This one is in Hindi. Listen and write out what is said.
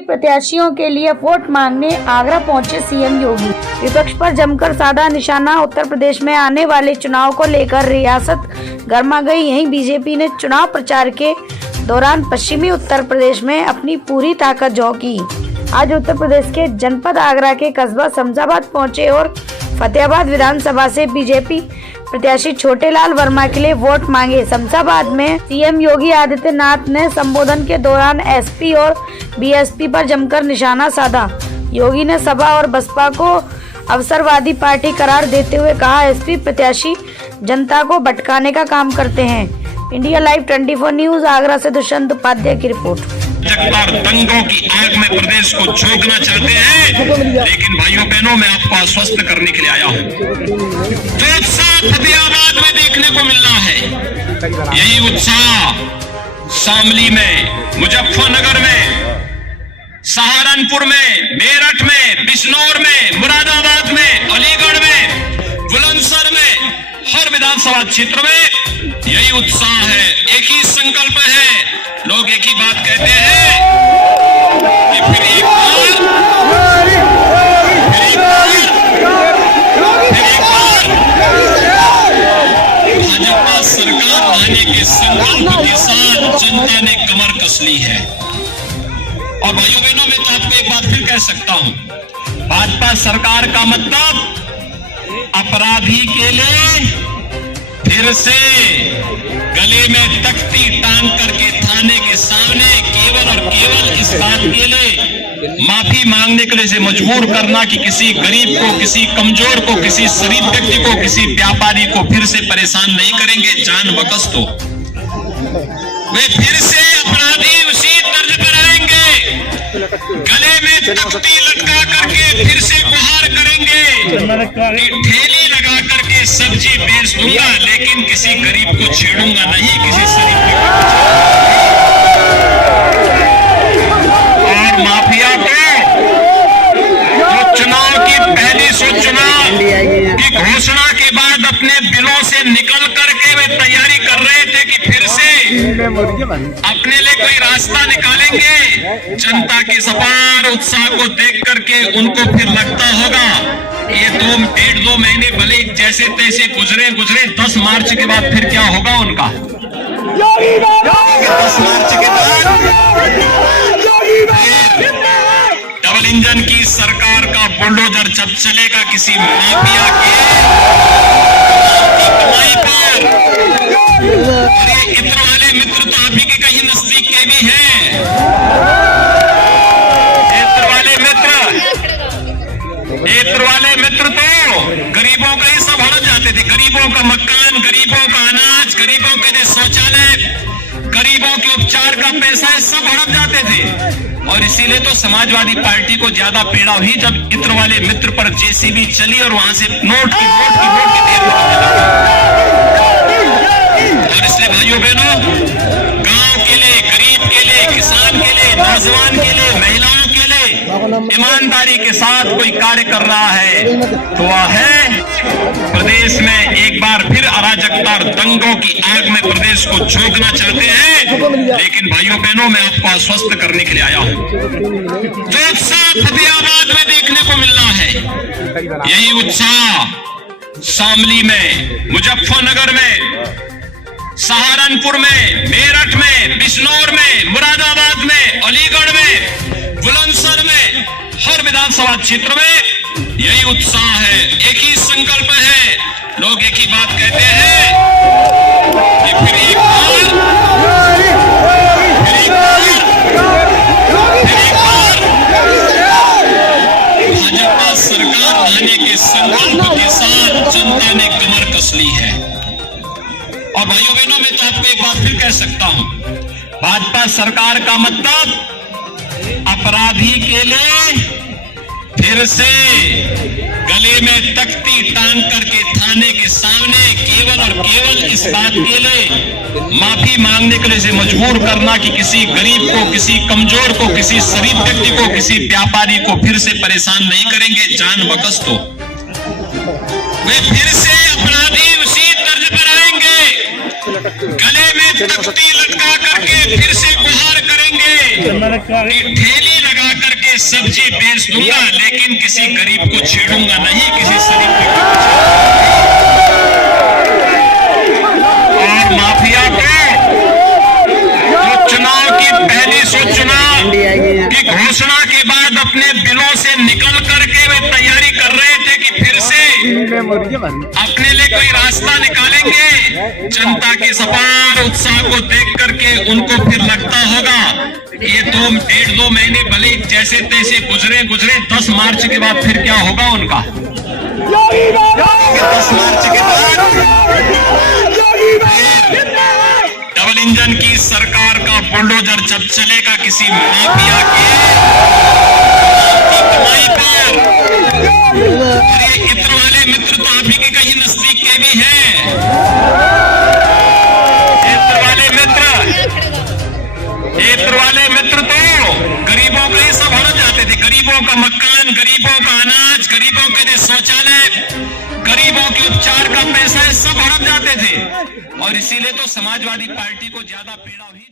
प्रत्याशियों के लिए वोट मांगने आगरा पहुंचे सीएम योगी। विपक्ष पर जमकर साधा निशाना। उत्तर प्रदेश में आने वाले चुनाव को लेकर रियासत गर्मा गई। यहीं बीजेपी ने चुनाव प्रचार के दौरान पश्चिमी उत्तर प्रदेश में अपनी पूरी ताकत झोंकी। आज उत्तर प्रदेश के जनपद आगरा के कस्बा शमशाबाद पहुंचे और फतेहाबाद विधानसभा से बीजेपी प्रत्याशी छोटेलाल वर्मा के लिए वोट मांगे। शमशाबाद में सीएम योगी आदित्यनाथ ने संबोधन के दौरान एसपी और बीएसपी पर जमकर निशाना साधा। योगी ने सपा और बसपा को अवसरवादी पार्टी करार देते हुए कहा, एसपी प्रत्याशी जनता को भटकाने का काम करते हैं। इंडिया लाइव 24 न्यूज आगरा से दुष्यंत उपाध्याय की रिपोर्ट। दंगों की आग में प्रदेश को झोंकना चाहते हैं, लेकिन भाइयों बहनों मैं आपको आश्वस्त करने के लिए आया हूँ। जो उत्साह फतेहाबाद में देखने को मिल रहा है, यही उत्साह शामली में, मुजफ्फरनगर में, सहारनपुर में, मेरठ में, बिजनौर में, मुरादाबाद में, अलीगढ़ में, बुलंदशहर में, हर विधानसभा क्षेत्र में यही उत्साह है। एक ही संकल्प है, लोग एक ही बात कहते हैं कि फिर एक बार भाजपा सरकार आने के संकल्प के साथ जनता ने कमर कस ली है। और भाइयों बहनों मैं तो आपको एक बात फिर कह सकता हूं, भाजपा सरकार का मतलब अपराधी के लिए फिर से गले में तख्ती टांग करके थाने के सामने केवल और केवल इस बात के लिए माफी मांगने के लिए से मजबूर करना कि किसी गरीब को, किसी कमजोर को, किसी शरीफ व्यक्ति को, किसी व्यापारी को फिर से परेशान नहीं करेंगे। जान बकस तो वे फिर से अपराधी उसी तर्ज पर आएंगे, गले में तख्ती लटका करके फिर से गुहार करेंगे, ठेली लगा करके सब्जी बेच दूंगा, लेकिन किसी गरीब को छेड़ूंगा नहीं, किसी शरीफ और माफिया को जो चुनाव की पहली सूचना की घोषणा के बाद अपने दिलों से निकल करके वे तैयारी कर रहे थे कि फिर से अपने लिए कोई रास्ता निकालेंगे। जनता के सपार उत्साह को देख करके उनको फिर लगता होगा ये 1.5-2 महीने भले जैसे तैसे गुजरे 10 मार्च के बाद फिर क्या होगा उनका। 10 मार्च के बाद डबल इंजन की सरकार का बुलडोजर जब चलेगा किसी माफिया के कमाई पर। और ये इत्र वाले मित्र तो आप ही के कहीं नजदीक के भी हैं। इत्र वाले मित्र तो गरीबों का ही सब हड़प जाते थे। गरीबों का मकान, गरीबों का अनाज, गरीबों के जो शौचालय, गरीबों के उपचार का पैसा सब हड़प जाते थे। और इसीलिए तो समाजवादी पार्टी को ज्यादा पीड़ा हुई जब इत्र वाले मित्र पर जेसीबी चली और वहां से नोट की ढेर निकलने लगा। और इसलिए भाइयों बहनों, गांव के लिए, गरीब के लिए, किसान के लिए, नौजवान के लिए, महिलाओं के लिए ईमानदारी के साथ कोई कार्य कर रहा है तो वह है प्रदेश में एक बार फिर अराजकता और दंगों की आग में प्रदेश को झोंकना चाहते हैं, लेकिन भाइयों बहनों मैं आपको आश्वस्त करने के लिए आया हूं। जो उत्साह फतेहाबाद में देखने को मिल रहा है, यही उत्साह शामली में, मुजफ्फरनगर में, सहारनपुर में, मेरठ में, बिजनौर में, मुरादाबाद में, अलीगढ़ में, बुलंदशहर में, हर विधानसभा क्षेत्र में यही उत्साह है। एक ही संकल्प है, लोग एक ही बात कहते हैं कि फिर एक बार भाजपा सरकार आने के संकल्प के साथ जनता ने कमर कस ली है। और भाइयों बहनों मैं तो आपको एक बात फिर कह सकता हूं, भाजपा सरकार का मतलब अपराधी के लिए फिर से गले में तख्ती टांग करके थाने के सामने केवल और केवल इस बात के लिए माफी मांगने के लिए से मजबूर करना कि किसी गरीब को, किसी कमजोर को, किसी शरीफ व्यक्ति को, किसी व्यापारी को फिर से परेशान नहीं करेंगे। जान बकस तो वे फिर से अपराधी उसी तर्ज पर आएंगे, गले में तख्ती लटका करके फिर से गुहार करेंगे, ठेली लगा सब्जी बेच दूंगा, लेकिन किसी गरीब को छेड़ूंगा नहीं, किसी शरीफ को। और माफिया को जो चुनाव की पहली सूचना की घोषणा के बाद अपने बिलों से निकल करके वे तैयारी कर रहे थे कि फिर से अपने लिए कोई रास्ता निकालेंगे, जनता के सपार उत्साह को देख करके उनको फिर लगता होगा ये 1.5-2 महीने भले जैसे तैसे गुजरे 10 मार्च के बाद फिर क्या होगा उनका। 10 मार्च के बाद डबल इंजन की सरकार का बुलडोजर जब चलेगा किसी माफिया की कमाई पर। और ये इत्र वाले मित्र तो आप ही के कहीं नजदीक के भी हैं। इत्र वाले मित्र तो गरीबों का ही सब हड़प जाते थे। गरीबों का मकान, गरीबों का अनाज, गरीबों के जो शौचालय, गरीबों के उपचार का पैसा सब हड़प जाते थे। और इसीलिए तो समाजवादी पार्टी को ज्यादा पीड़ा हुई।